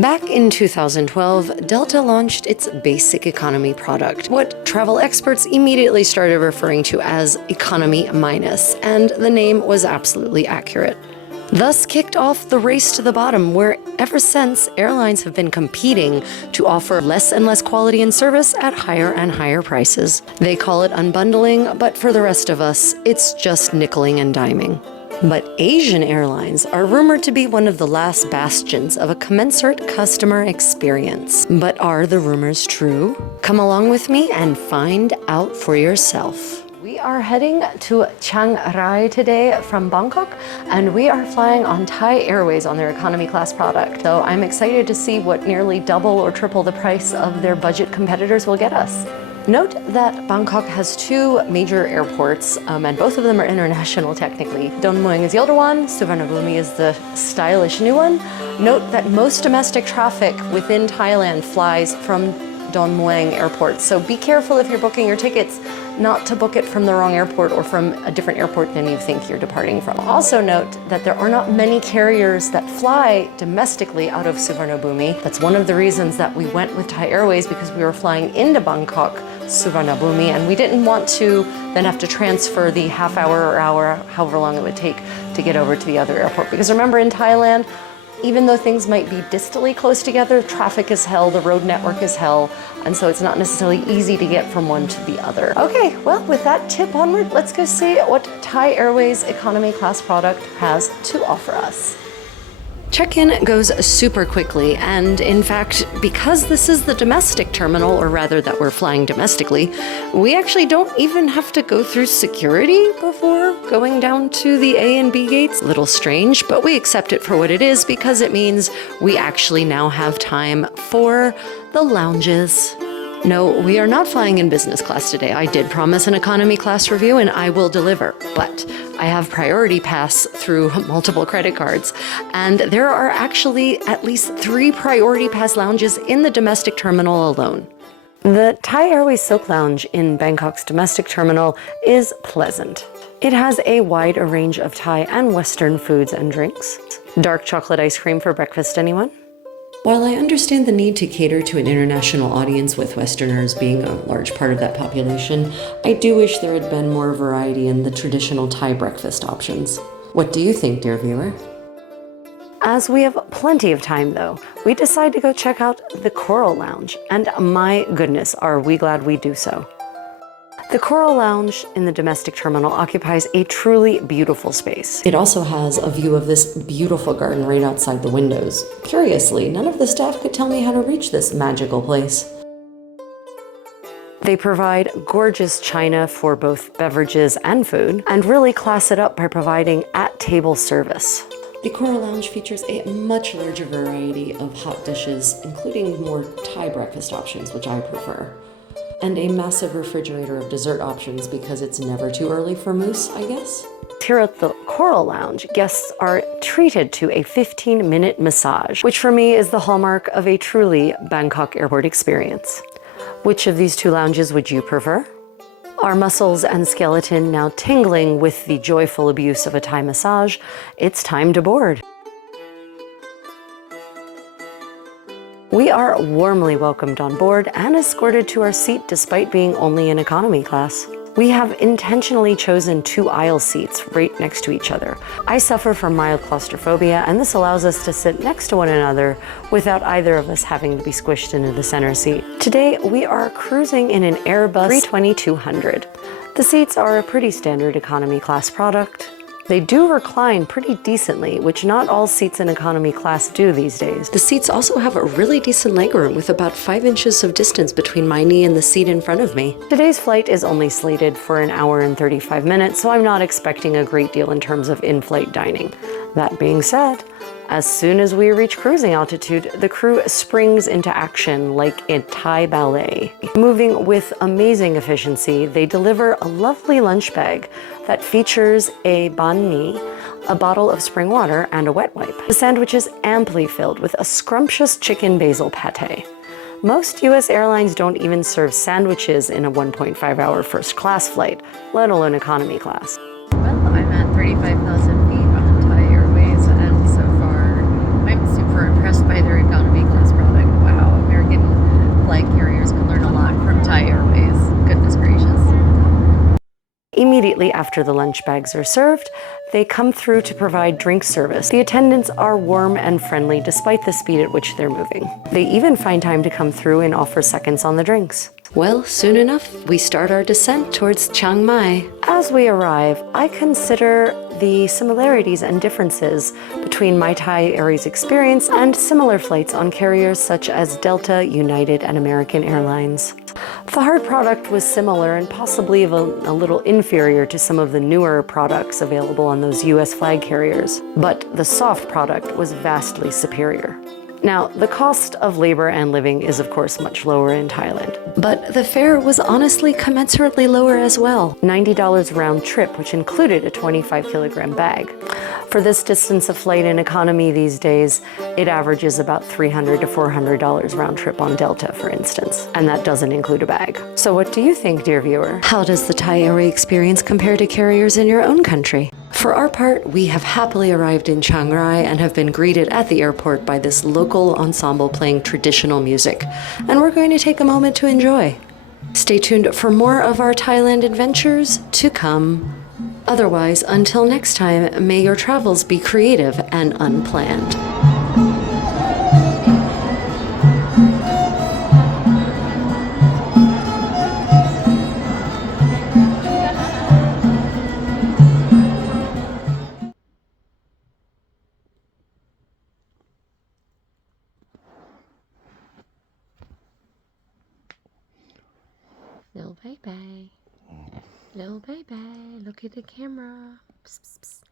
Back in 2012, Delta launched its basic economy product, what travel experts immediately started referring to as Economy Minus, and the name was absolutely accurate. Thus kicked off the race to the bottom, where ever since, airlines have been competing to offer less and less quality and service at higher and higher prices. They call it unbundling, but for the rest of us, it's just nickeling and diming. But Asian airlines are rumored to be one of the last bastions of a commensurate customer experience. But are the rumors true? Come along with me and find out for yourself. We are heading to Chiang today from Bangkok, and we are flying on Thai Airways on their economy class product. So I'm excited to see what nearly double or triple the price of their budget competitors will get us. Note that Bangkok has two major airports, and both of them are international technically. Don Mueang is the older one, Suvarnabhumi is the stylish new one. Note that most domestic traffic within Thailand flies from Don Mueang Airport, so be careful if you're booking your tickets not to book it from the wrong airport or from a different airport than you think you're departing from. Also note that there are not many carriers that fly domestically out of Suvarnabhumi. That's one of the reasons that we went with Thai Airways, because we were flying into Bangkok, Suvarnabhumi, and we didn't want to then have to transfer the half hour or hour, however long it would take to get over to the other airport. Because remember, in Thailand, even though things might be distantly close together, traffic is hell, the road network is hell, and so it's not necessarily easy to get from one to the other. Okay, well, with that tip onward, let's go see what Thai Airways economy class product has to offer us. Check-in goes super quickly, and in fact, because this is the domestic terminal, or rather that we're flying domestically, we actually don't even have to go through security before going down to the A and B gates. A little strange, but we accept it for what it is because it means we actually now have time for the lounges. No, we are not flying in business class today. I did promise an economy class review and I will deliver, but I have priority pass through multiple credit cards, and there are actually at least 3 priority pass lounges in the domestic terminal alone. The Thai Airways Silk Lounge in Bangkok's domestic terminal is pleasant. It has a wide range of Thai and Western foods and drinks. Dark chocolate ice cream for breakfast, anyone? While I understand the need to cater to an international audience, with Westerners being a large part of that population, I do wish there had been more variety in the traditional Thai breakfast options. What do you think, dear viewer? As we have plenty of time though, we decide to go check out the Coral Lounge, and my goodness, are we glad we do so. The Coral Lounge in the domestic terminal occupies a truly beautiful space. It also has a view of this beautiful garden right outside the windows. Curiously, none of the staff could tell me how to reach this magical place. They provide gorgeous china for both beverages and food, and really class it up by providing at-table service. The Coral Lounge features a much larger variety of hot dishes, including more Thai breakfast options, which I prefer, and a massive refrigerator of dessert options because it's never too early for mousse, I guess. Here at the Coral Lounge, guests are treated to a 15-minute massage, which for me is the hallmark of a truly Bangkok airport experience. Which of these 2 lounges would you prefer? Our muscles and skeleton now tingling with the joyful abuse of a Thai massage, it's time to board. We are warmly welcomed on board and escorted to our seat despite being only in economy class. We have intentionally chosen 2 aisle seats right next to each other. I suffer from mild claustrophobia, and this allows us to sit next to one another without either of us having to be squished into the center seat. Today, we are cruising in an Airbus A320-200. The seats are a pretty standard economy class product. They do recline pretty decently, which not all seats in economy class do these days. The seats also have a really decent legroom with about 5 inches of distance between my knee and the seat in front of me. Today's flight is only slated for an hour and 35 minutes, so I'm not expecting a great deal in terms of in-flight dining. That being said, as soon as we reach cruising altitude, the crew springs into action like a Thai ballet. Moving with amazing efficiency, they deliver a lovely lunch bag that features a banh mi, a bottle of spring water, and a wet wipe. The sandwich is amply filled with a scrumptious chicken basil pate. Most US airlines don't even serve sandwiches in a 1.5-hour first class flight, let alone economy class. Well, I'm at 35,000 feet on Thai Airways, and so far I'm super impressed by their economy class Immediately after the lunch bags are served, they come through to provide drink service. The attendants are warm and friendly despite the speed at which they're moving. They even find time to come through and offer seconds on the drinks. Well, soon enough, we start our descent towards Chiang Mai. As we arrive, I consider the similarities and differences between my Thai Airways experience and similar flights on carriers such as Delta, United, and American Airlines. The hard product was similar and possibly a little inferior to some of the newer products available on those US flag carriers, but the soft product was vastly superior. Now, the cost of labor and living is of course much lower in Thailand, but the fare was honestly commensurately lower as well. $90 round trip, which included a 25-kilogram bag. For this distance of flight in economy these days, it averages about $300 to $400 round trip on Delta, for instance, and that doesn't include a bag. So what do you think, dear viewer? How does the Thai Airways experience compare to carriers in your own country? For our part, we have happily arrived in Chiang Rai and have been greeted at the airport by this local ensemble playing traditional music, and we're going to take a moment to enjoy. Stay tuned for more of our Thailand adventures to come. Otherwise, until next time, may your travels be creative and unplanned. Little baby. Little baby, look at the camera. Psst, psst, psst.